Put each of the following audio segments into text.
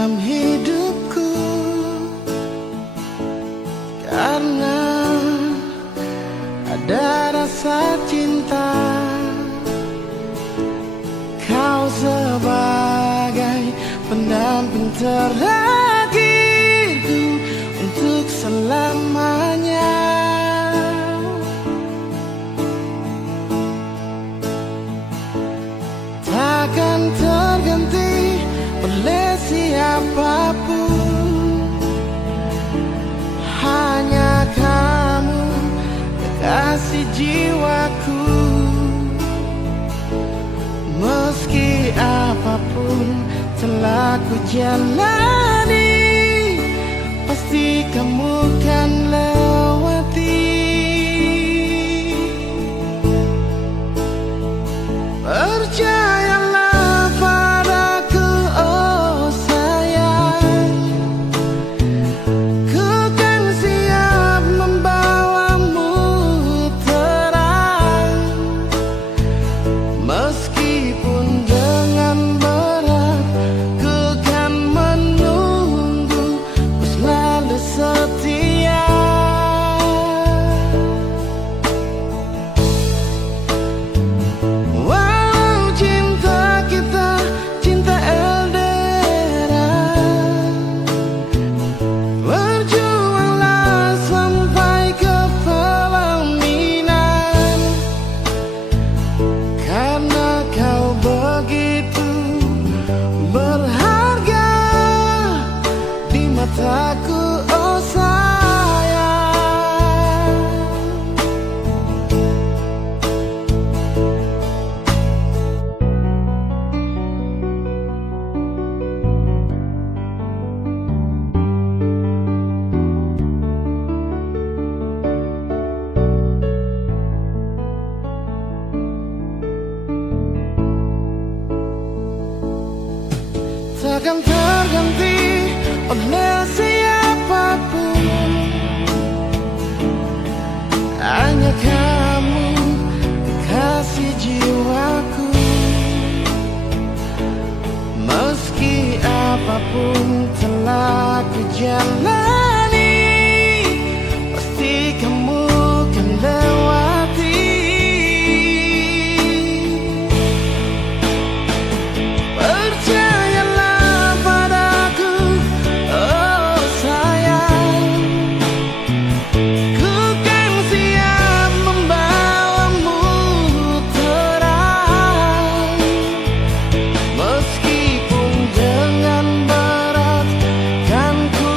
dalam hidupku, karena ada rasa cinta. Kau sebagai pendamping terakhirku untuk selamanya. Takkan terganti oleh siapapun, hanya kamu, kekasih jiwaku. Meski apapun telah ku jalani, pasti kamu kan lewati. Percayalah padaku, oh sayang, ku kan siap membawamu terang. Meskipun dengan berat, ku kan menunggu, ku selalu setia. Walau cinta kita cinta LDR, berjuanglah sampai ke pelaminan, karena kau begitu berharga di mataku, oh sayang. Takkan terganti oleh siapapun, hanya kamu, kekasih jiwaku. Meski apapun telah ku jalani, pasti kamu kan lewati. Percayalah padaku, oh sayang, ku kan siap membawamu terang. Meskipun dengan berat, kan ku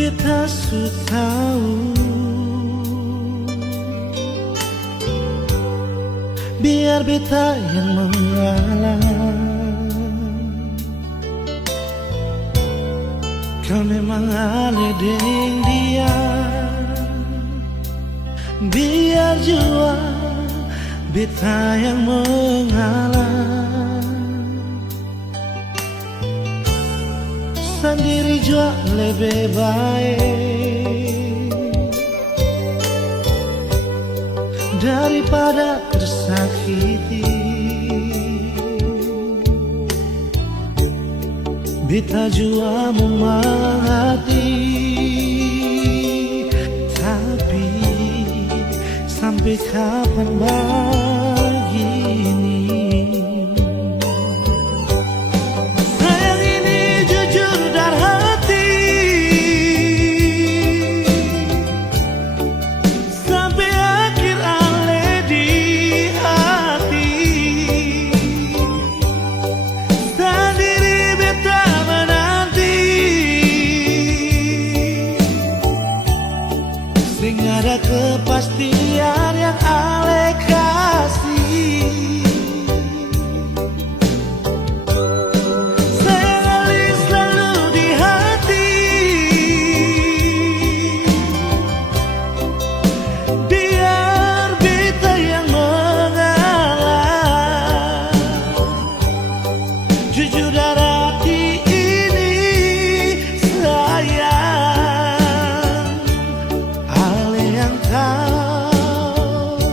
beta su tahu, biar beta yang mengalah. Kau memang aledeng dia, biar jua beta yang mengalah. Sendiri jua lebih baik daripada tersakiti. Beta jua mengerti, tapi sampai kapan begini? Sayang ini jujur dari hati, sampai akhir ale di hati. Sendiri beta menanti, sing ada kepastian yang ale kasih. Sayang ali selalu di hati, biar beta yang mengalah. Jujur dari hati ini sayang, ale yang tahu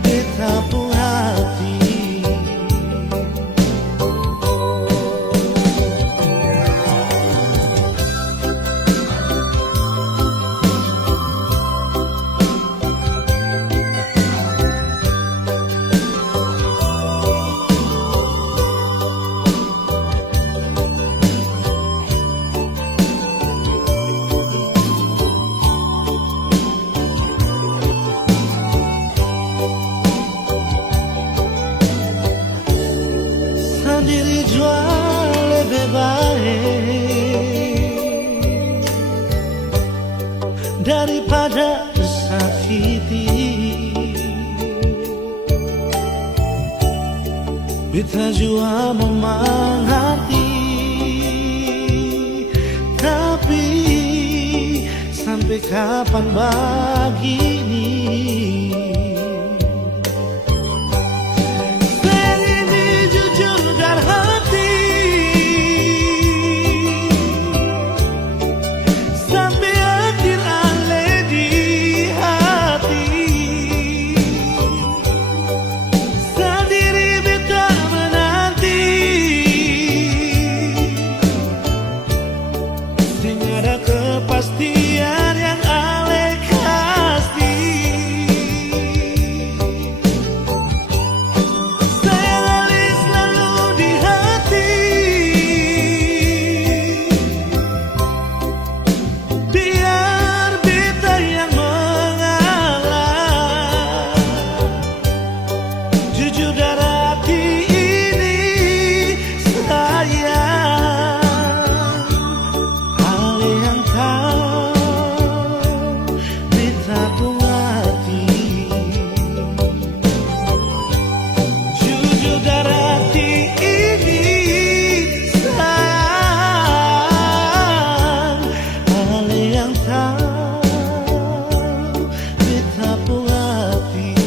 beta pun hati. Sendiri jua lebih baik daripada tersakiti. Beta jua mengerti, tapi sampai kapan begini? Sayang ini jujur dari hati, sampai akhir ale di hati. Sendiri beta menanti, sing ada kepastian yang ale kasih. Sayang ali selalu di hati, biar beta yang mengalah. Jujur dari hati ini sayang, ale yang tahu beta pun hati. Jujur dari hati ini sayang, ale yang tahu beta pun hati.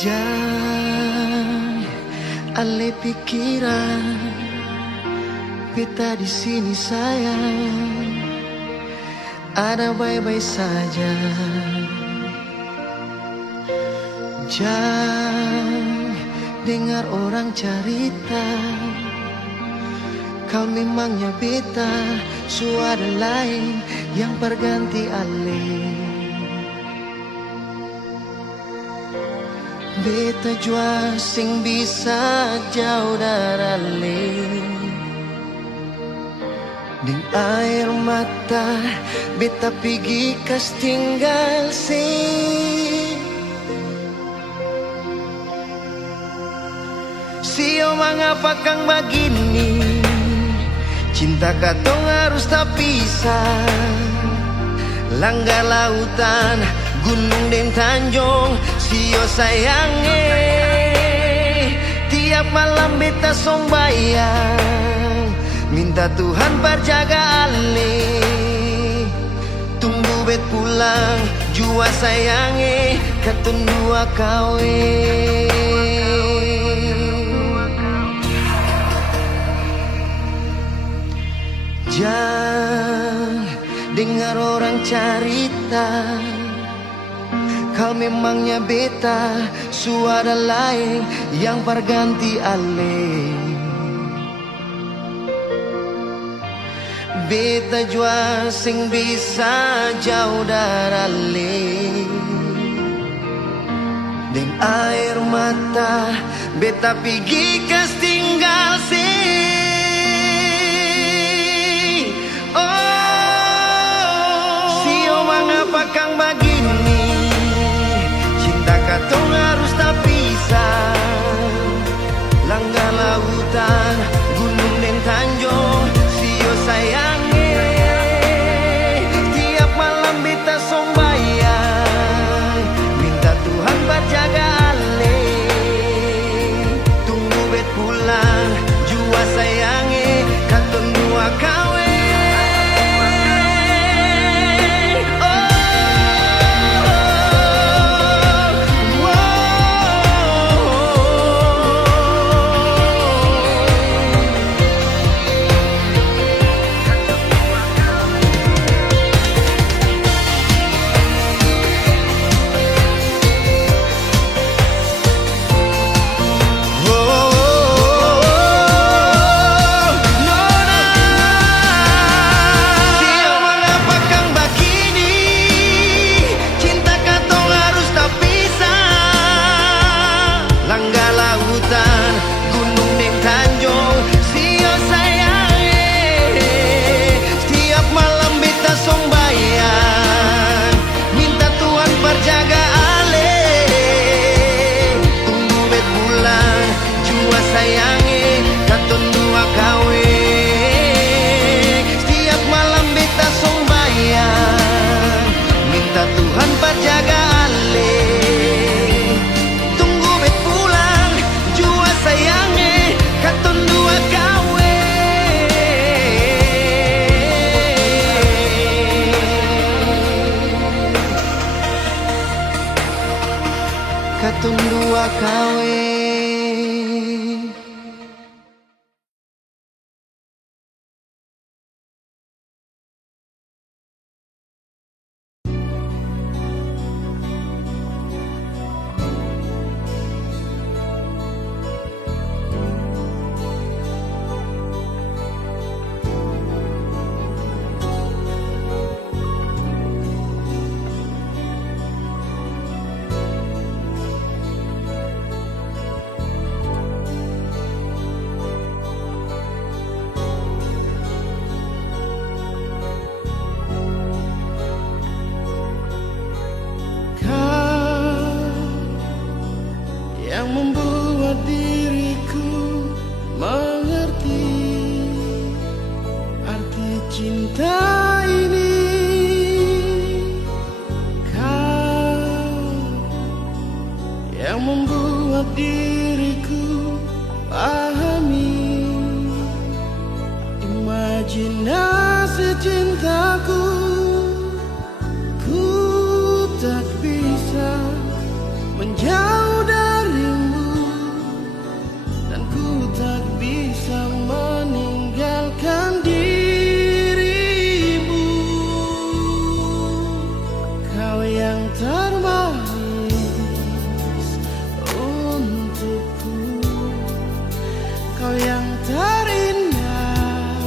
Jangan ale pikiran Beta di sini sayang, ada baik-baik saja. Jangan dengar orang cerita, kau memangnya beta, suara lain yang berganti alih. Beta jua sing bisa jauh dari ding air mata, beta pergi kas tinggal Sio mengapa kang begini, cinta katong harus tak pisah. Langgar lautan, gunung dan tanjung, sio sayange. Tiap malam beta sombayang, minta Tuhan berjaga ale. Tunggu bet pulang, jua sayange, katong dua kawe. Jangan dengar orang cerita, kau memangnya beta, suara lain yang berganti ale. Beta jua sing bisa jauh dari deng air mata, beta pergi kas tinggal Kang begini, cinta katong harus tak pisah. Langgar lautan, gunung dan tanjung, sio sayange. Tiap malam beta sombayang, minta Tuhan berjaga ale. Tunggu bet pulang, jua sayange, katong dua kawe. Katong dua kawe. Yang membuat diriku mengerti arti cinta ini. Kau yang membuat diriku pahami imajinasi cintaku. Ku tak bisa menjauh darimu, dan ku tak bisa meninggalkan termanis untukku, kau yang terindah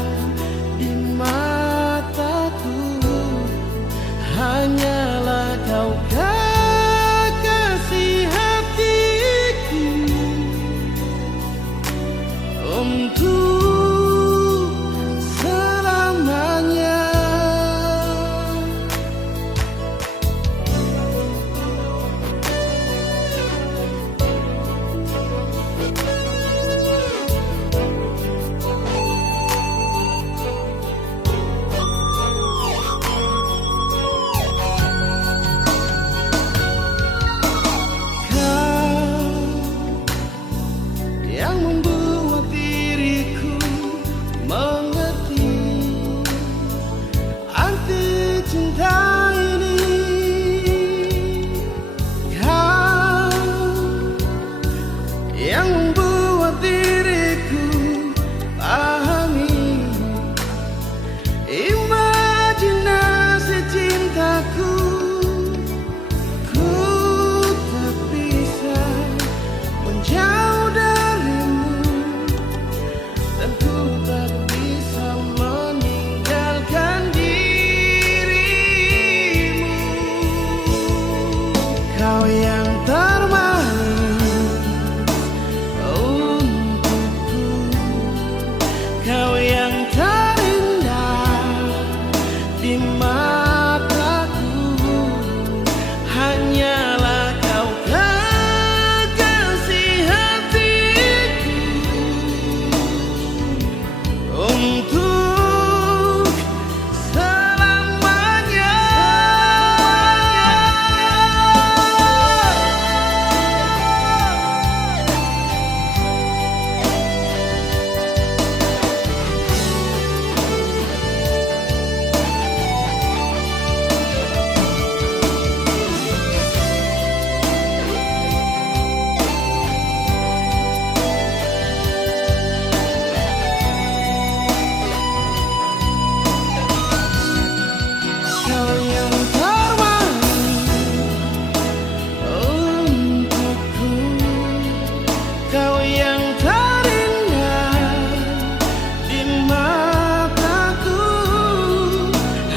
di mataku, hanyalah kau kekasih hatiku. Untuk selamanya. Yang membuat diriku mengerti arti cinta ini. Kau yang membuat diriku pahami imajinasi cintaku. Ku tak bisa menjauh darimu, dan ku tak bisa meninggalkan dirimu. Kau yang termanis untukku, kau yang terindah di mataku, hanyalah kau kekasih hatiku. Untuk selamanya. Kau yang termanis untukku, kau yang terindah di mataku,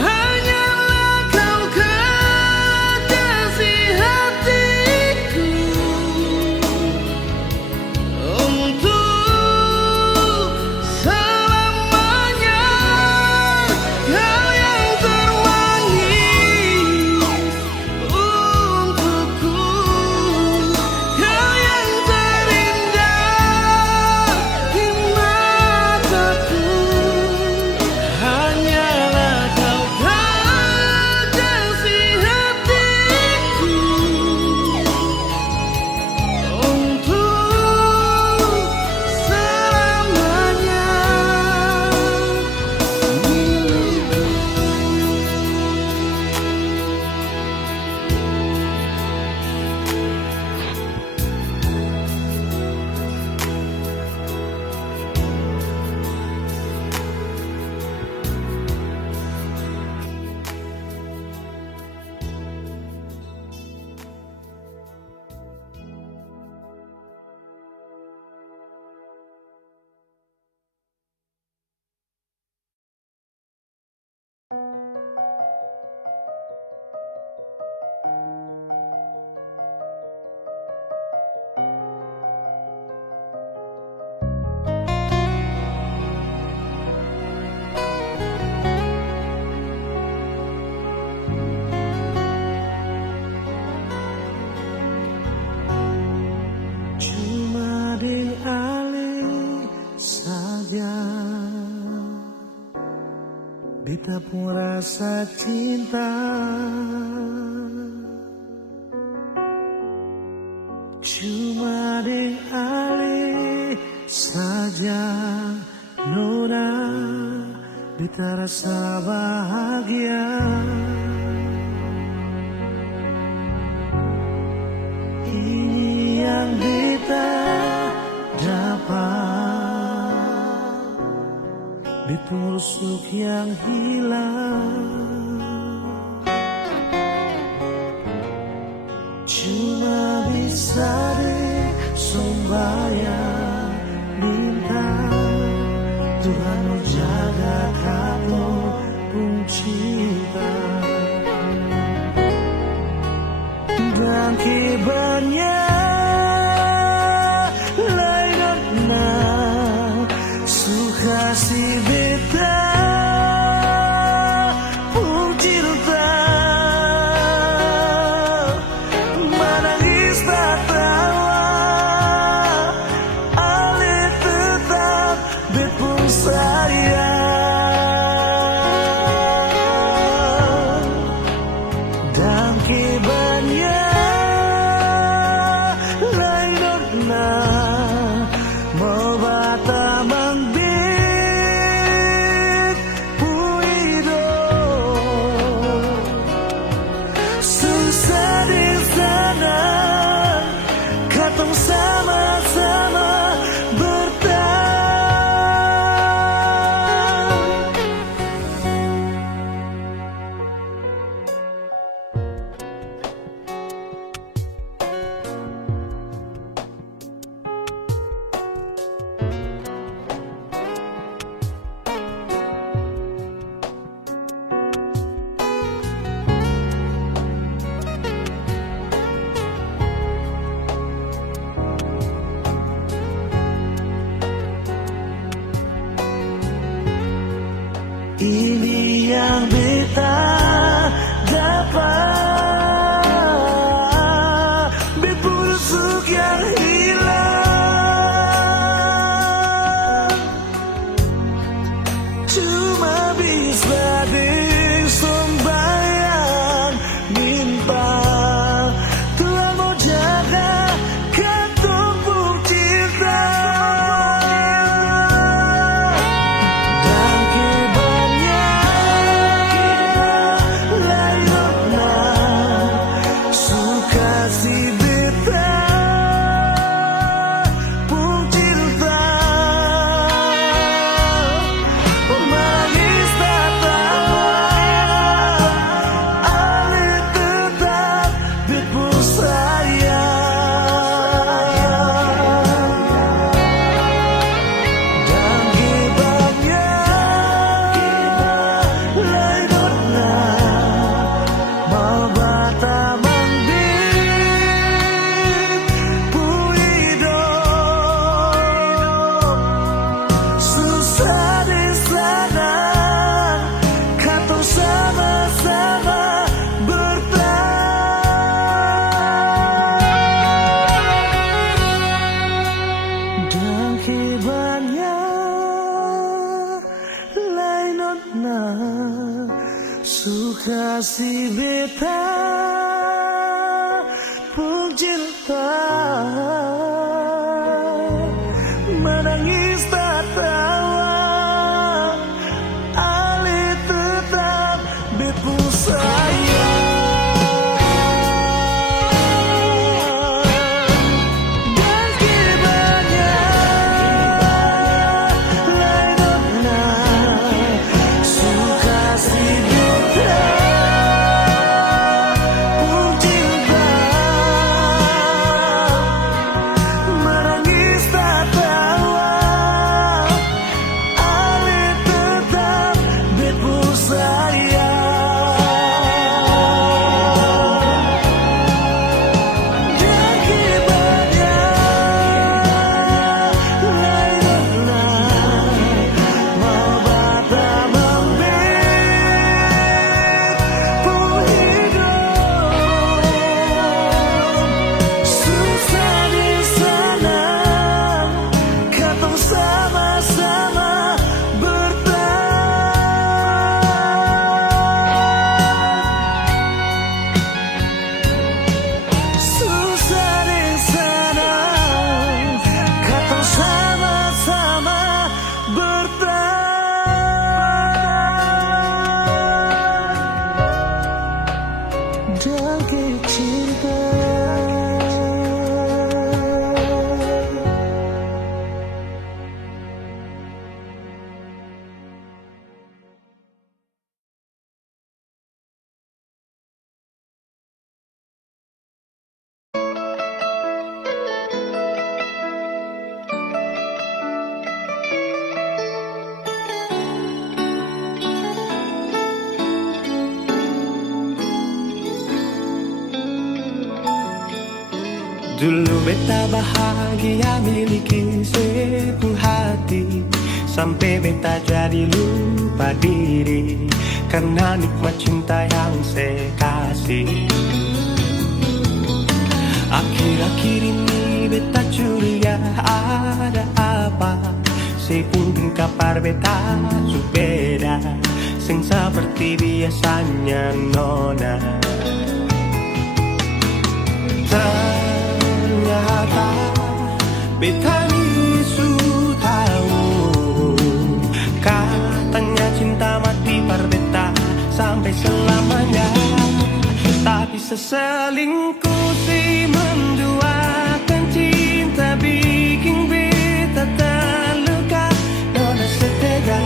hanyalah kau kekasih hatiku. Untuk selamanya. Kau yang termanis untukku, kau yang terindah di mataku, hanyalah kau kekasih hatiku. Untuk selamanya milikku. Cuma dialih saja, beta pun rasa cinta. Cuma dialih saja, nona, beta rasa bahagia. Ini yang beta dapat di tusuk yang hilang. sadih sembahyang minta Tuhan mau jaga kamu pun cinta dan kibarnya lain na suka si beta pun cinta menangis tak tawa ale tetap bepung sayang dan kibarnya sama-sama ini yang beta dapat bebusuk yang hilang cuma bisa disembahyang minta Tuhan mau jaga ketumpuk cinta suka si beta pun cinta menangis tak tawa ale tetap bepung sayang dan kibarnya lain suka si beta Dulu beta bahagia miliki sebuah hati, sampai beta jadi lupa diri karena nikmat cinta yang saya kasih. Akhir-akhir ini beta curiga ada apa, saya pun kabar beta berbeda, sing seperti biasanya nona. Ternyata beta ini sudah tahu, katanya cinta mati berbeta sampai selamanya. Tapi seselingkuh si menduakan cinta bikin beta terluka. Nona setega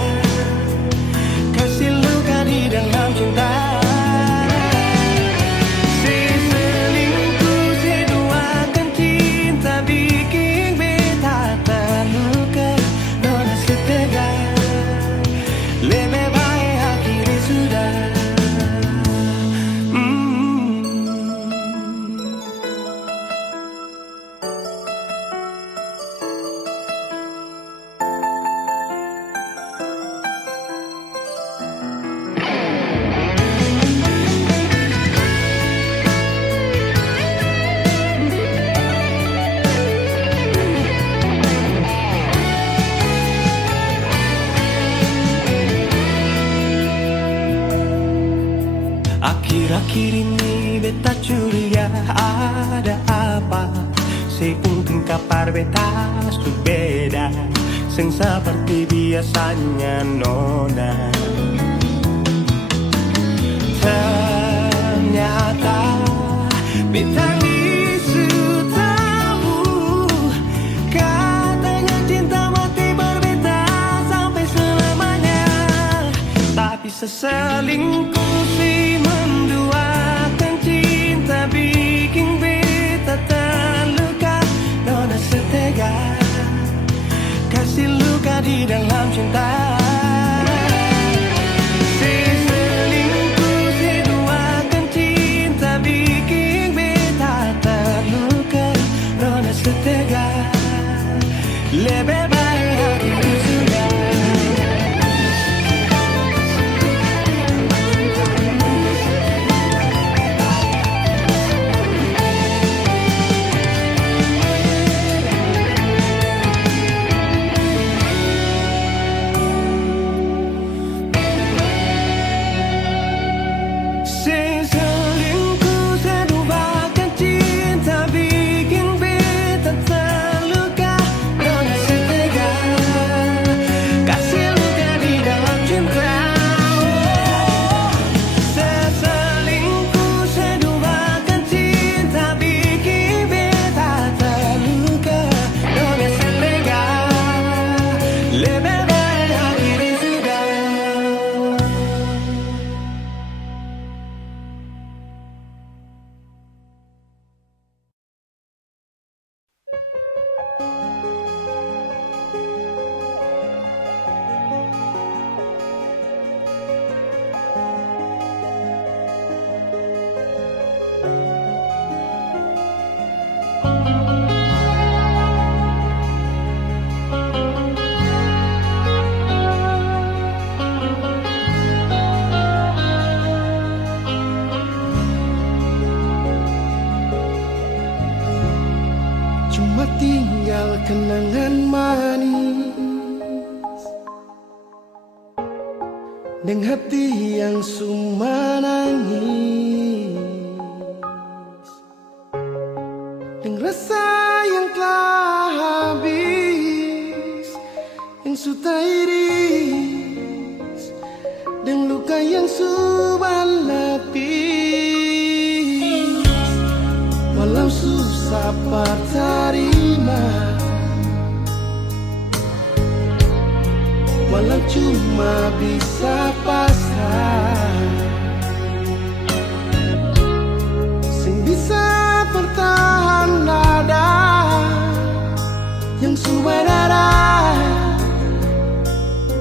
kasih luka di dalam cinta. Akhir-akhir ini beta curiga ada apa, saya pun kabar beta berbeda, sing seperti biasanya nona. Ternyata beta ini sudah tahu, katanya cinta mati berbeda sampai selamanya. Tapi seselingkuh si menduakan cinta bikin beta terluka. Nona setega kasih luka di dalam cinta. Seselingkuh si duakan cinta bikin beta terluka. Nona setega lebih baik hati sudah. Cuma tinggal kenangan manis dan hati yang suma nangis, dan rasa yang telah habis, yang sudah iris, dan luka yang sudah lapis. Walau susah terima, walau cuma bisa pasrah, sing bisa bertahan nada yang sudah darah,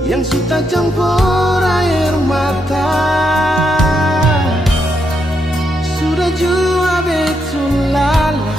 yang sudah campur air mata. Sudah jua betul lala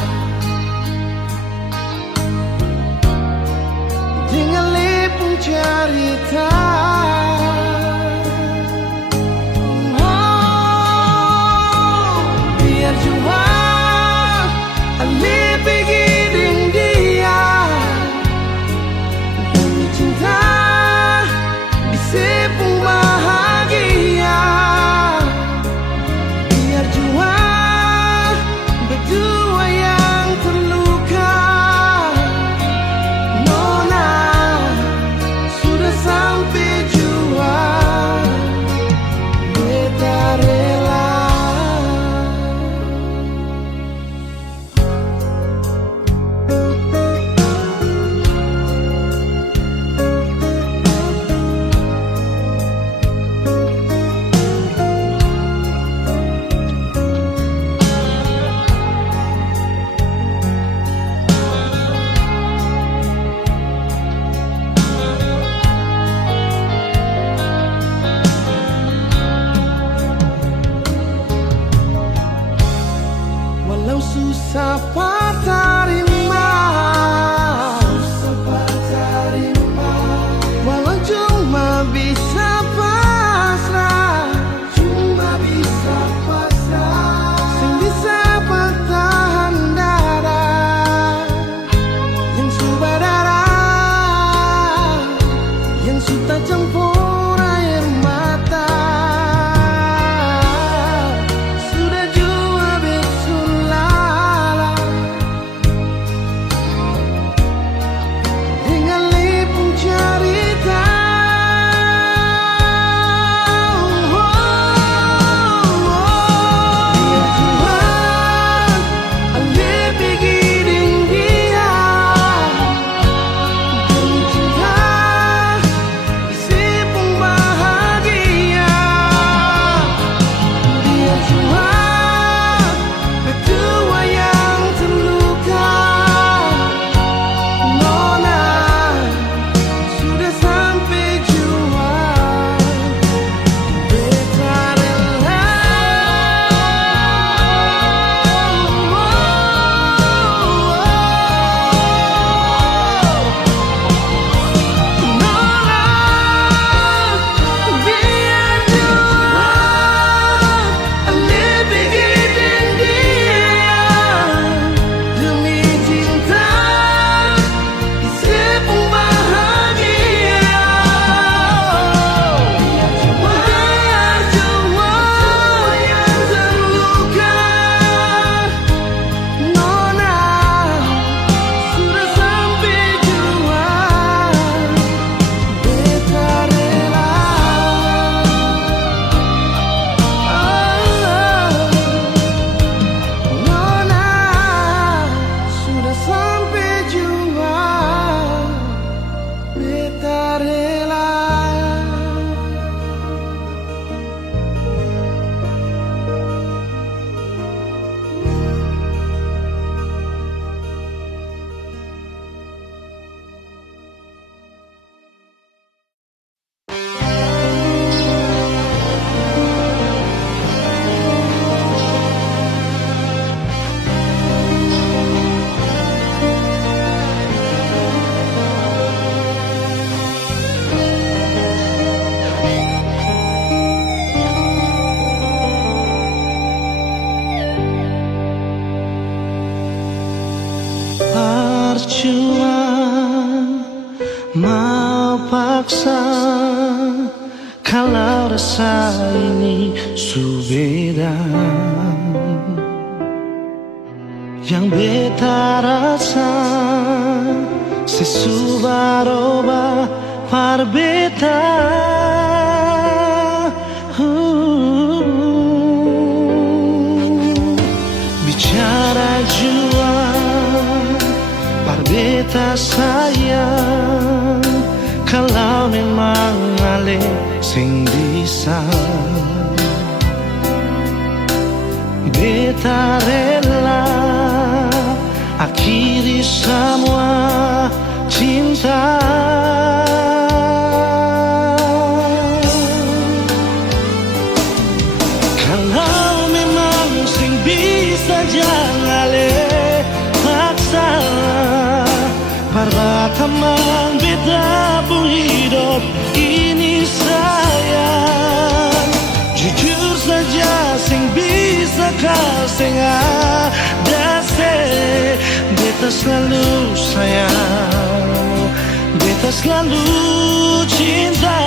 terima, walau cuma bisa pasrah, sing bisa bertahan dada, yang subadara, yang suka campur air mata. Sudah jua bersulala dengan lipung cerita. Dia cuma alih bikin dia demi cinta isi pun bahagia. Dia cuma berdua yang terluka. Nona sudah sampai jua, beta rela. Nona biar jua alih bikin dia demi cinta isi pun bahagia. Biar jua yang terluka. Nona sudah sampai jua, beta rela. Nona sudah sampai jua, beta rela. Percuma mau paksa kalau rasa ini subeda. Yang beta rasa sesubaroba par beta. Bicara jua par beta sayang, kalau memang ale sing bisa, beta rela akhiri semua cinta. Kalau memang sing bisa jangan le paksa, perbatamang beta pun hidup ini sayang. Jujur saja sing bisa kau sing ada se, beta selalu sayang, beta selalu cinta.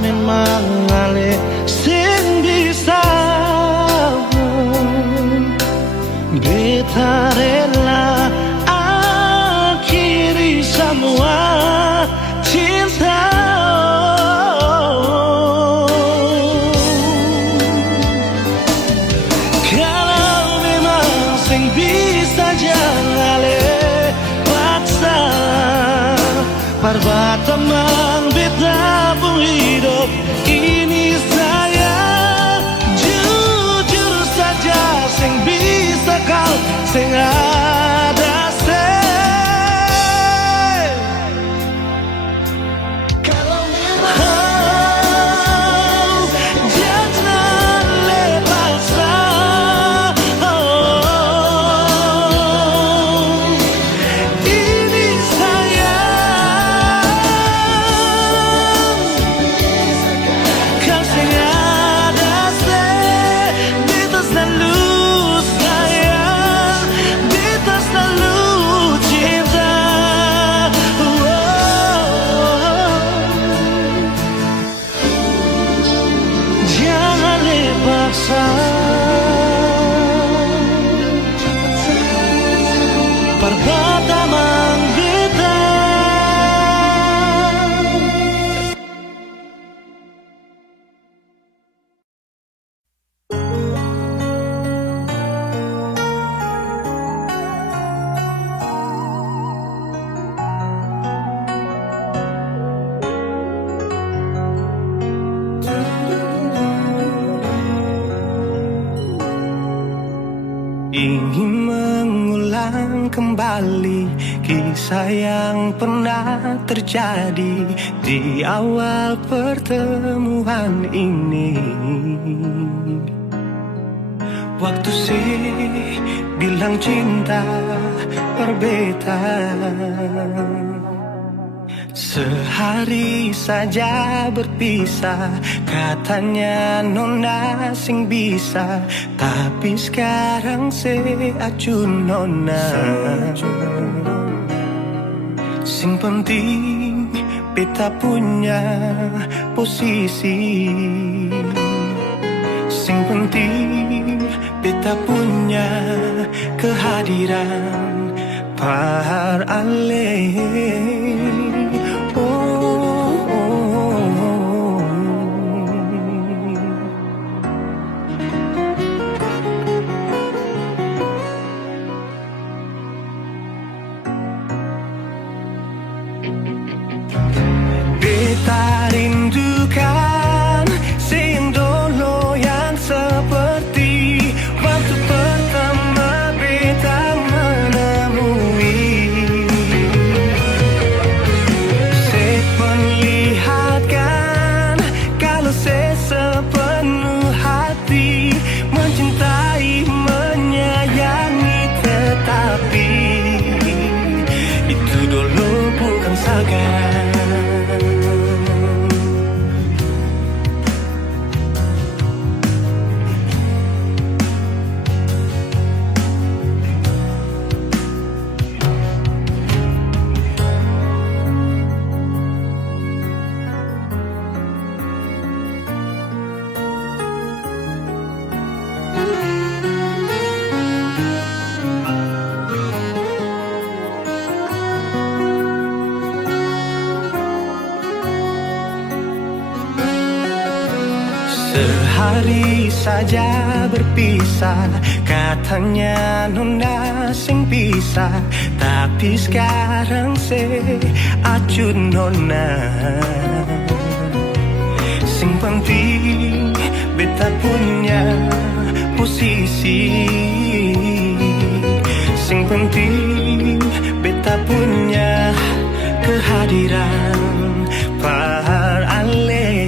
memang ale sing bisa beta rela akhiri semua cinta. Kalau memang sing bisa jangan le paksa perbatamang beta pun hidup ini saya jujur saja sing bisa kau sing ada kalau memang jangan le paksa ini saya kau sing ada beta selalu sayang beta selalu cinta. Jangan lepaksa perbatamang beta. Ingin mengulang kembali kisah yang pernah terjadi di awal pertemuan ini. Waktu sih bilang cinta berbeda, sehari saja berpisah, katanya nona sing bisa, tapi sekarang se acun nona. Sing penting beta punya posisi, sing penting beta punya kehadiran par ale. Beta rindukan sing dulu yang seperti waktu pertama beta menemui. Saya perlihatkan kalau saya sepenuh hati mencintai, menyayangi, tetapi itu dulu bukan sekarang. Sehari saja berpisah, katanya nona sing bisa, tapi sekarang se acun nona. Sing penting beta punya posisi, sing penting beta punya kehadiran par ale.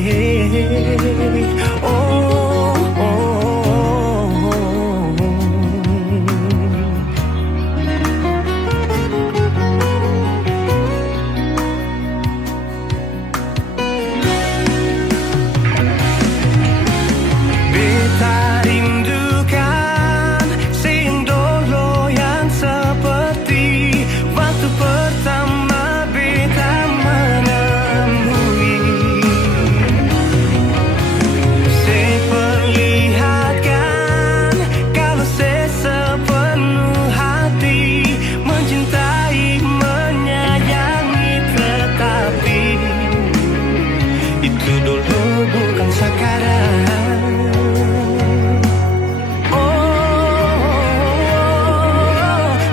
Beta rindukan bukan sekarang.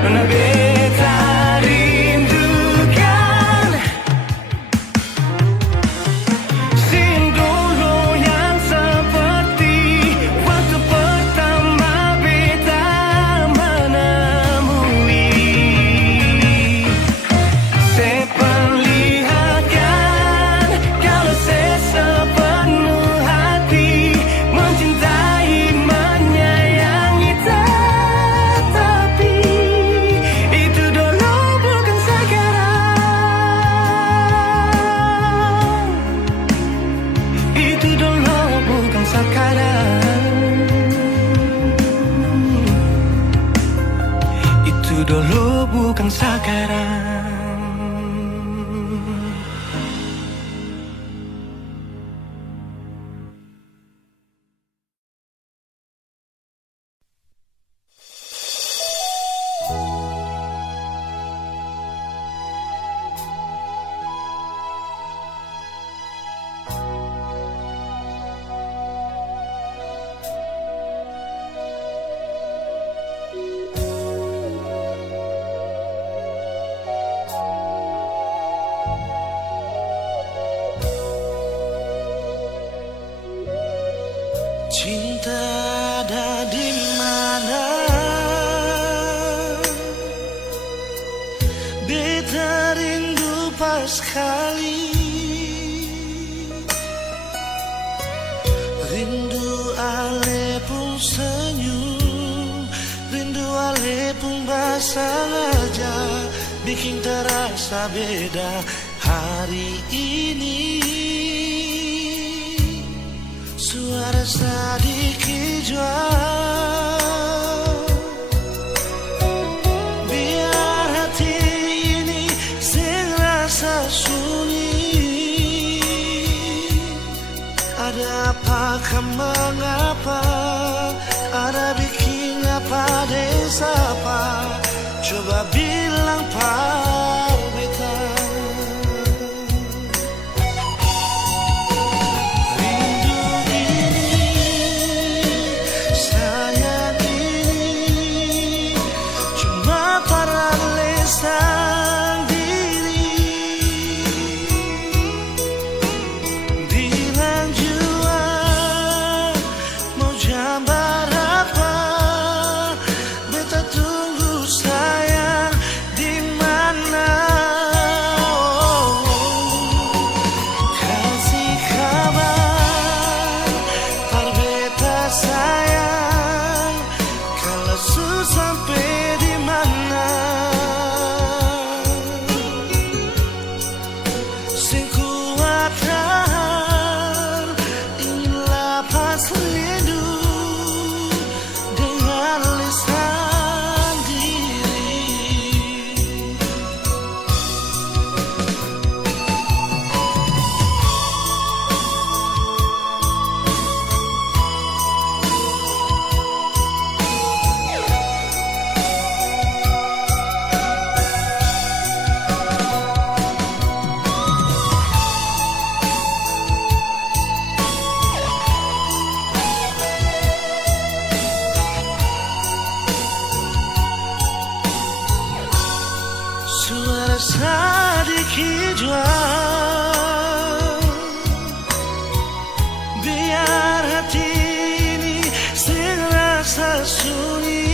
Nona beta rindukan sin dulu yang seperti waktu pertama beta menemui. Seperlihatkan kalau sepenuh hati mencintai, menyayangi, tetapi itu dulu bukan sekarang. Itu dulu bukan sekarang. Itu dulu bukan sekarang. Cinta ada di mana? Beta rindu pas kali. Rindu ale pun senyum, rindu ale pun basah aja, bikin terasa beda hari ini. Suara sedikit jual, biar hati ini serasa sunyi. Ada apakah mengapa, ada bikin apa desapa, coba bilang par beta. Suara sedikit jual, biar hati ini serasa sunyi.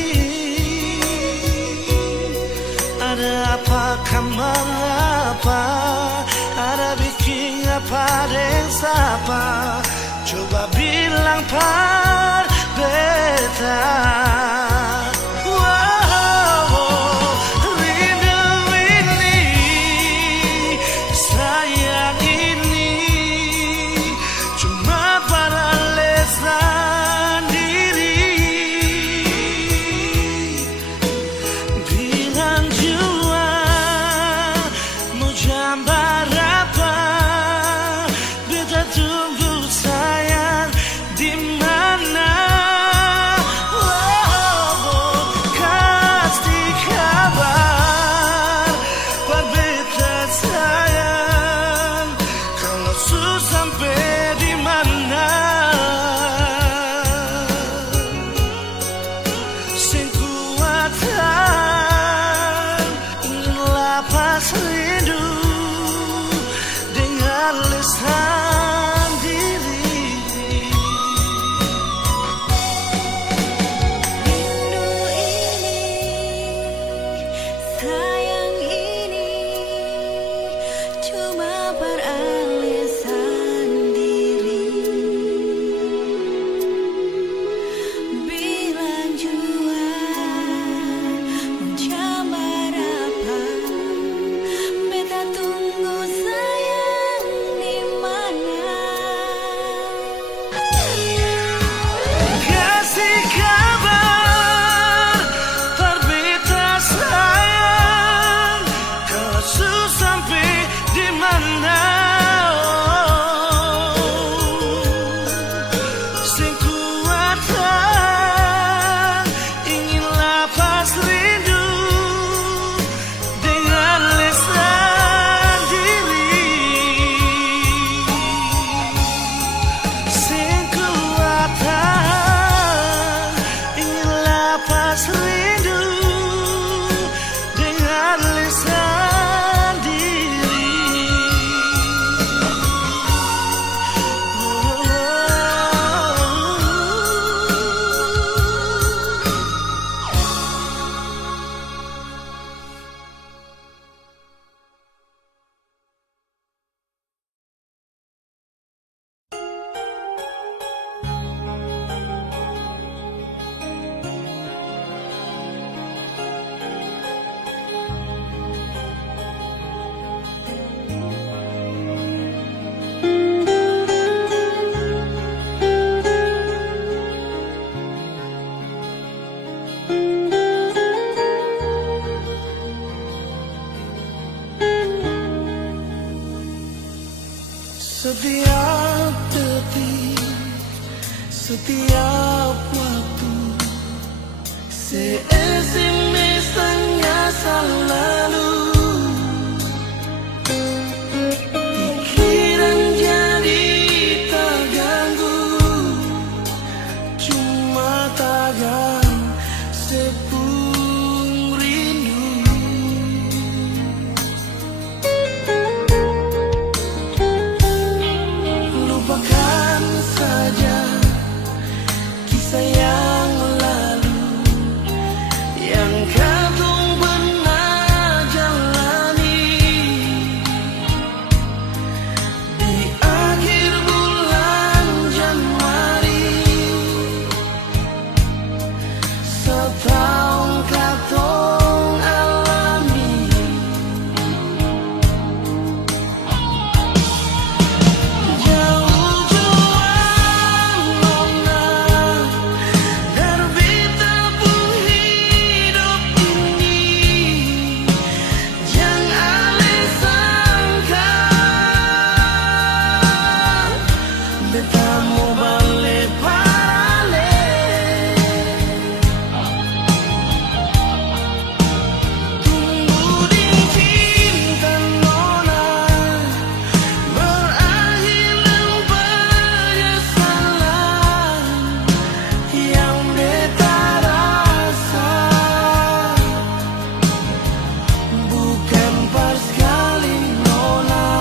Ada apakah mengapa, ada bikin apa desapa, coba bilang par beta. Sampai di mana? detik, setiap waktu. SMS tanya selalu, pikiran jadi terganggu, cuma tagan sepung rindu. Lupakan saja kisah yang lalu yang kadung pernah jalani. Di akhir bulan Januari, setahun katong alami. Jauh juang nona, terbita pun hidup ini. Jangan ale sangka beta mau balik balik. Tunggu di cinta nona, berakhir dengan penyesalan yang beta rasa. Bukan pas kali nona.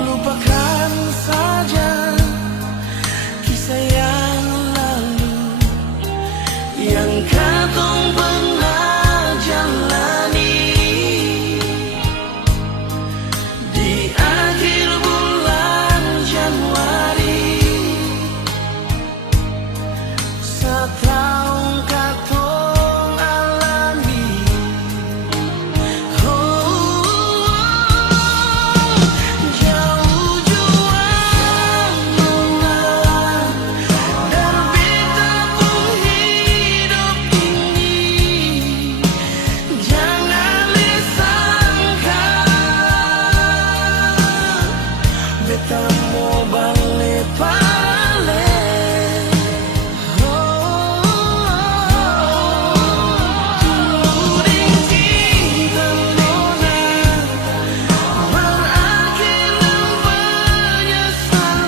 Lupakan saja kisah yang lalu yang kadung pernah jalani. Di akhir bulan Januari, setahun katong alami. Jauh juang nona, terbita pun hidup ini. Jangan ale sangka beta mau balik balik. Tunggu di cinta nona, berakhir dengan penyesalan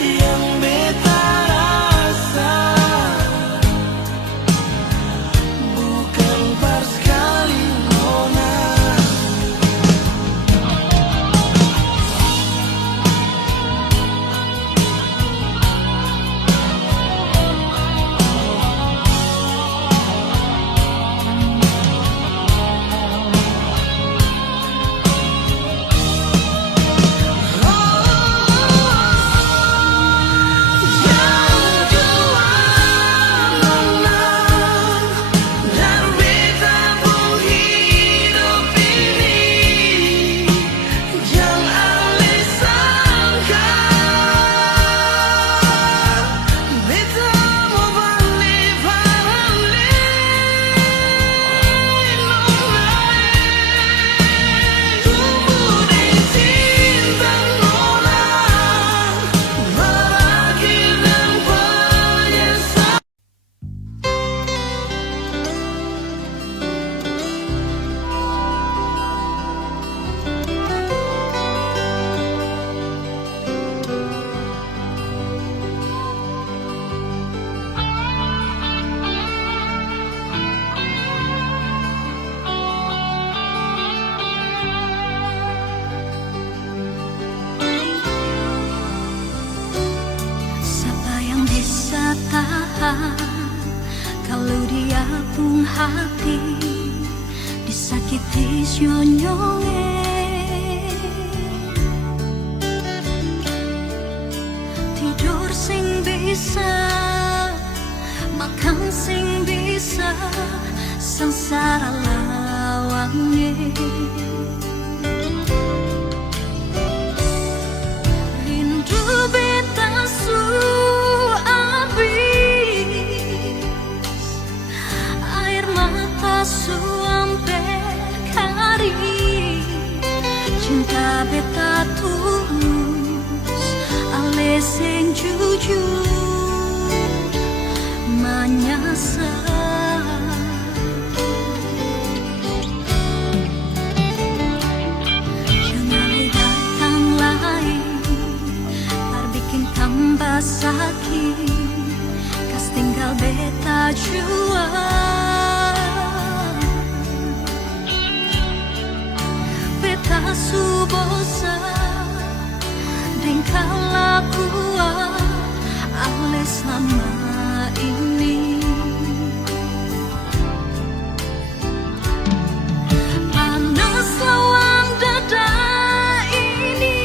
yang beta rasa. Bukan pas kali nona. Jauh juang nona, terbita pun hidup ini. Jangan ale sangka beta mau balik balik nona. Tunggu di cinta nona, berakhir dengan penyesalan. Siapa yang bisa tahan kalau dia pun hati disakiti nyonyonge cinta beta tulus, ale sing jujur menyasar. Jangan datang lagi, tar bikin tambah sakit, kas tinggal beta jua. Beta su bosan dengan kelakuan ale selama ini. Panas lawan dada ini,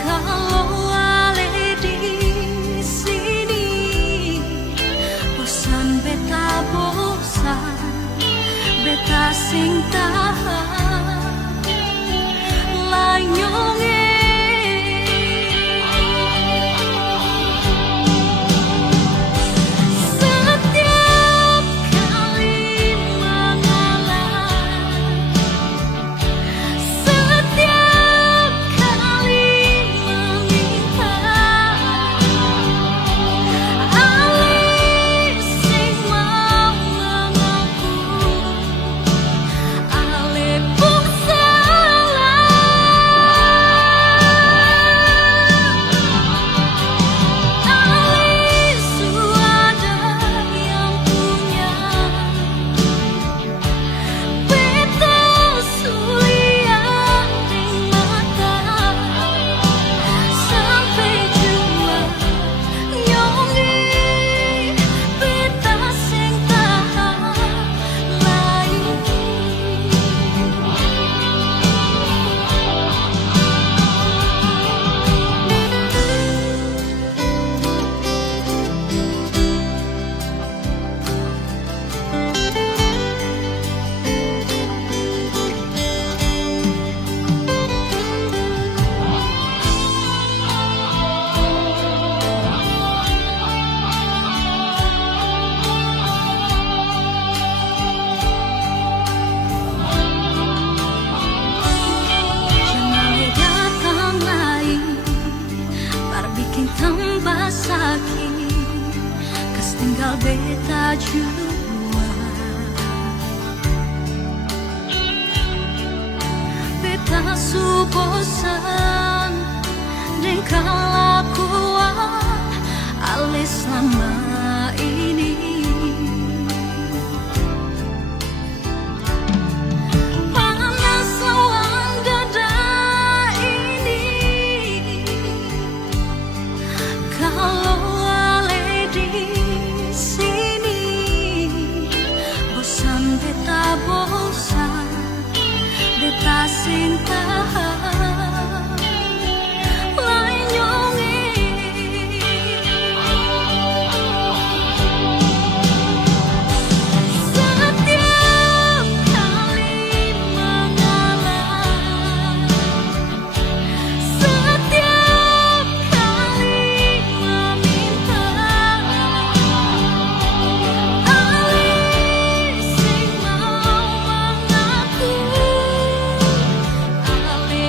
kalau ale di sini. Bosan beta bosan, beta sing tahan layonge. Setiap kali mengalah, setiap kali meminta, ale sing mau mengaku, ale pun salah. Ale suada yang punya, beta sulian di mata, sampai jua nyongi beta sing tahan lain. Jangan datang lagi, bar bikin tambah sakit, kas tinggal beta jua. Beta su bosan dengan kelakuan ale selama ini. Panas lawan dada ini, kalau ale di sini. Bosan beta bosan, beta sing tahan lain nyongi. Setiap kali mengalah, setiap kali meminta, ale sing mau mengaku, ale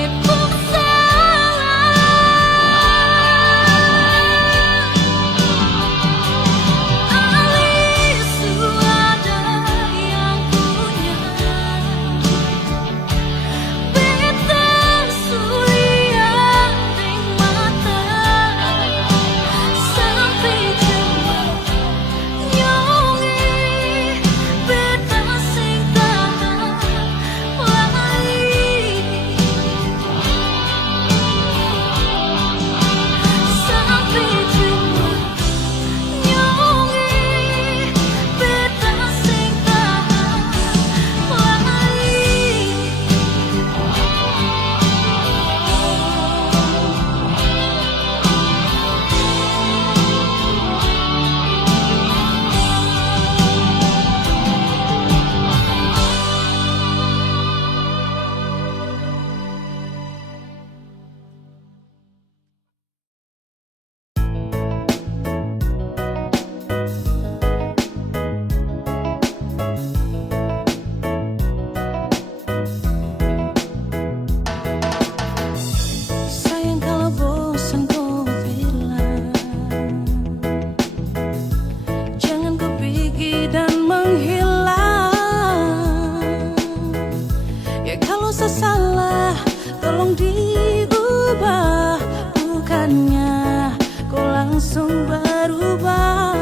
Kalau saya salah, tolong diubah. Bukannya kau langsung berubah.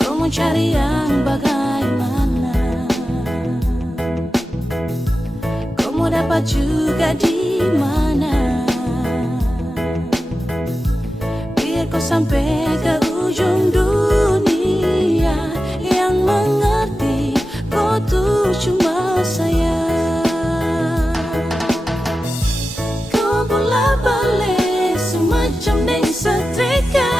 Kau mau cari yang bagaimana? Kau mau dapat juga di mana? Biar kau sampai ke ujung dunia, yang mengerti kau tuh cuma saya. Kau bola balik semacam deng setrika.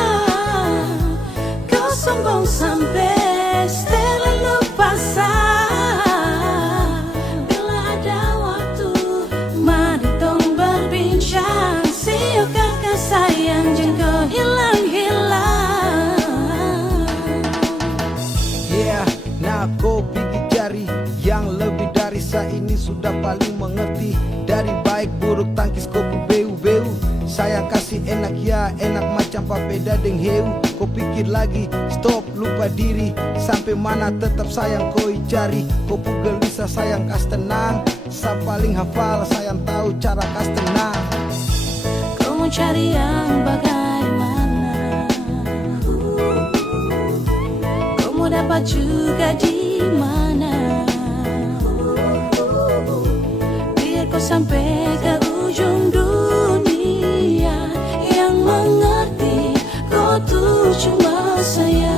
Kau sombong sampai setelah lupa sah. Bila ada waktu, mari tong berbincang. Siok kakak sayang, jangan kau hilang-hilang. Yeah, nah kau pikir jari yang lebih dari saya ini sudah paling mengerti. Dari baik buruk tangkis kopi beu-beu. Saya kasih enak ya, enak macam papeda deng heu. Kau pikir lagi, stop, lupa diri. Sampai mana tetap sayang kau cari. Kau gelisah sayang kas tenang. Saya paling hafal, sayang tahu cara kas tenang. Kau mau cari yang bagaimana? Kau mau dapat juga di mana? Biar kau sampai ke ujung dunia, yang mengerti kau tuh cuma saya.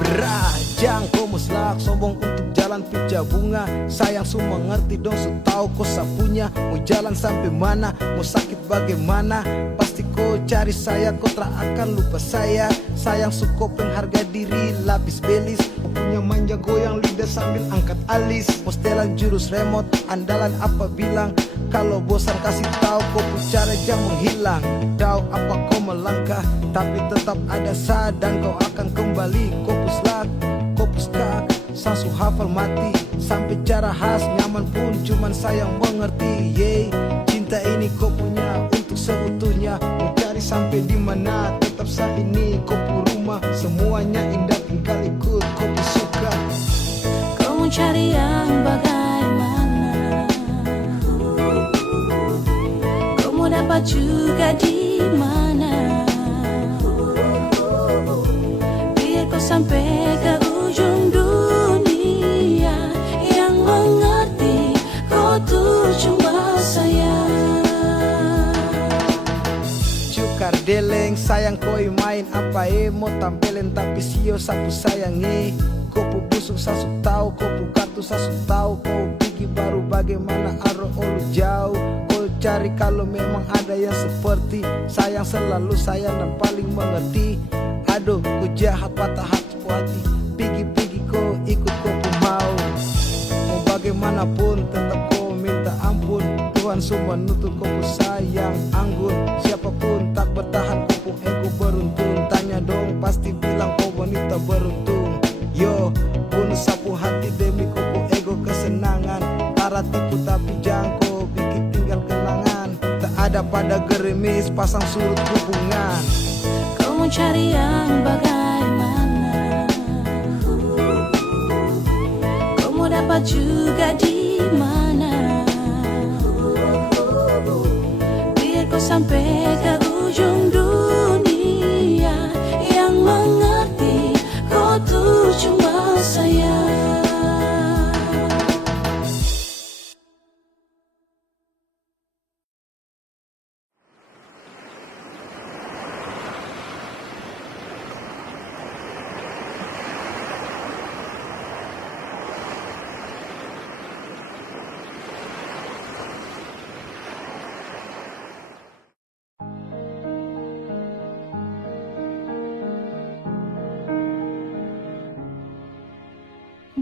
Berajang kau muslak sombong untuk jalan pica bunga. Sayang su mengerti dong, su tahu kau sapunya. Mau jalan sampai mana, mau sakit bagaimana, pasti kau cari saya, kau tak akan lupa saya. Sayang su kau pengharga diri, lapis belis. Kau punya manja goyang lidah sambil angkat alis. Mau setelan jurus remote, andalan apa bilang. Kalau bosan kasih tahu kau cara jangan menghilang. Tahu apa kau melangkah, tapi tetap ada saya dan kau akan kembali. Kau puslak, kau puskak, sasu hafal mati. Sampai cara khas nyaman pun cuman sayang mengerti. Yeay, cinta ini kau punya untuk seutuhnya. Mau cari sampai di mana, tetap saya ini kau pu rumah. Semuanya indah tinggal ikut kau pu suka. Kau mau cari yang bagaimana? Kau mau dapat juga di mana? Biar kau sampai ke ujung dunia, yang mengerti kau tuh cuma saya. Cukar deleng sayang koi main apa mau tampilin tapi sio sapu sayangi. Kau pu busuk sasu tahu, kau pu kartu sasu tahu. Kau pergi baru bagaimana aro olu jauh. Kau cari kalau memang ada yang seperti sayang selalu sayang dan paling mengerti. Aduh ku jahat patah hati puati. Pigi-pigi kau ikut kau pu mau. Mau bagaimanapun tetap kau minta ampun. Tuhan semua nutup kau pu sayang anggun. Siapapun tak bertahan kau pu ego beruntun. Tanya dong pasti bilang kau wanita beruntung. Yo, bunuh sapu hati demi kau pu ego kesenangan. Tara tipu tapi jangan kau bikin tinggal kenangan. Tak ada pada gerimis pasang surut hubungan. Kau mau cari yang bagaimana? Kau mau dapat juga di mana? Biar kau sampai ke ujung dunia, yang mengerti kau tuh cuma saya.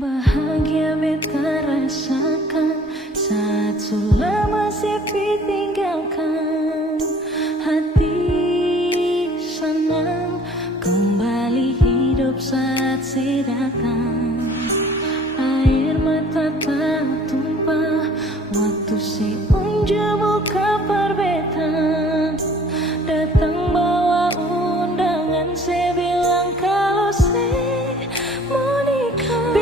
Bahagia beta rasakan saat sudah masih ditinggalkan. Hati senang kembali hidup saat si datang. Air mata tak tumpah waktu si unjuk buka perbetan. Datang bawa undangan, saya bilang kalau saya mau nikah.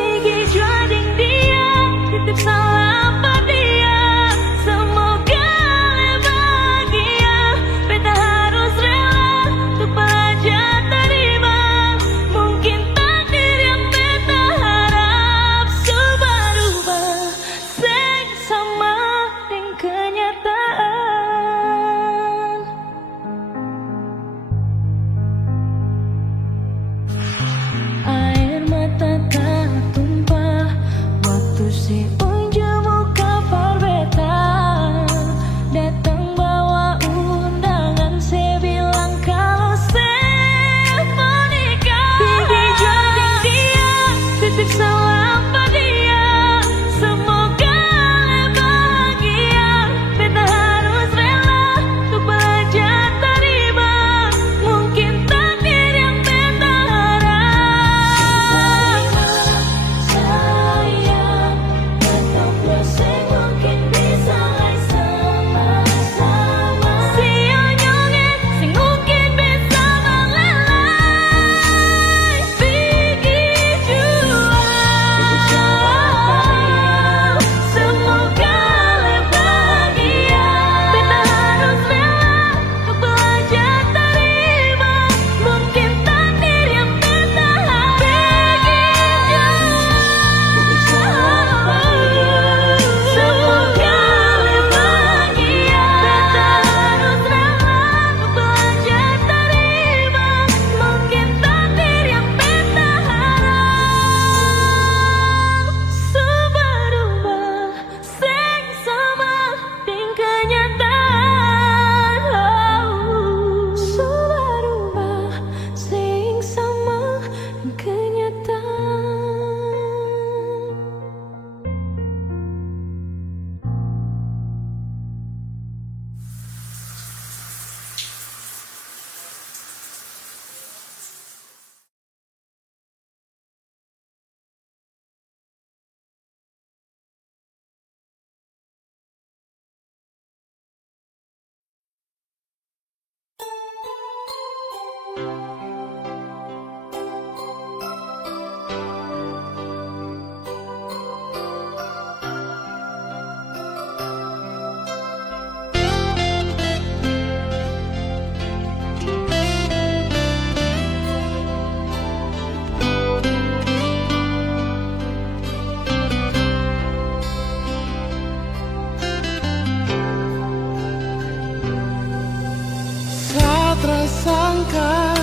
Tak tersangka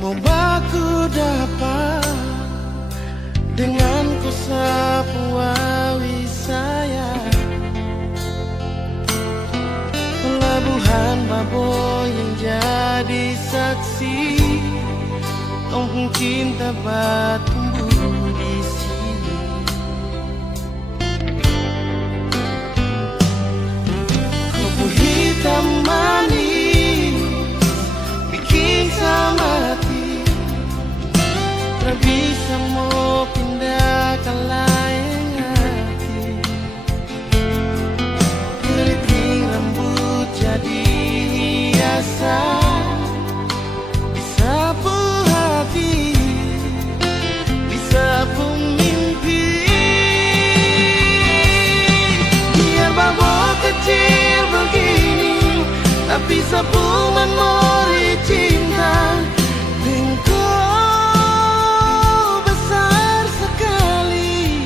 mau baku dapat dengan ku sapu awi saya pelabuhan Babo yang jadi saksi tongkong cinta bertumbuh di sini. Kupu hitam manis bikin sama hati, tak bisa mau pindah ke lain hati. Keriting rambut jadi hiasan, disapu hati, disapu mimpi. Biar Babo kecil begini, tapi sapu memori cinta. Engkau besar sekali,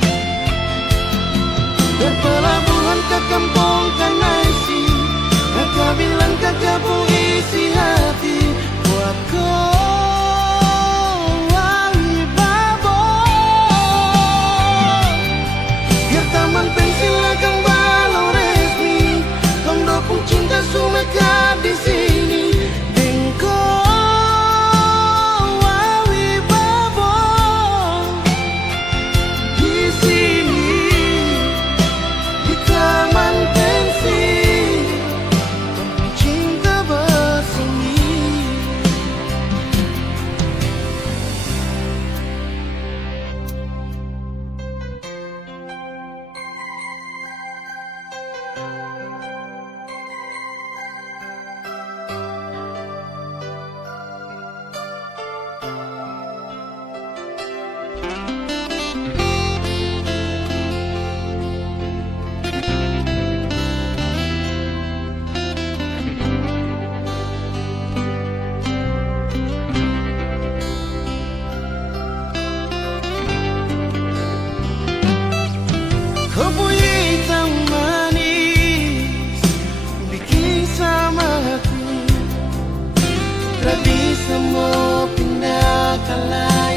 berpelabuhan ke kampung Kanaisi, kakak bilang kakak pun isi hati buat kau wali Babo. Biar taman pensil akan balau resmi, kong dopung cinta sumekat di sini. Engkau wali Babo di sini, di taman pensil, dopung cinta bersemi. Kupu hitam manis bikin sama hati, tak bisa mau pindah ke lain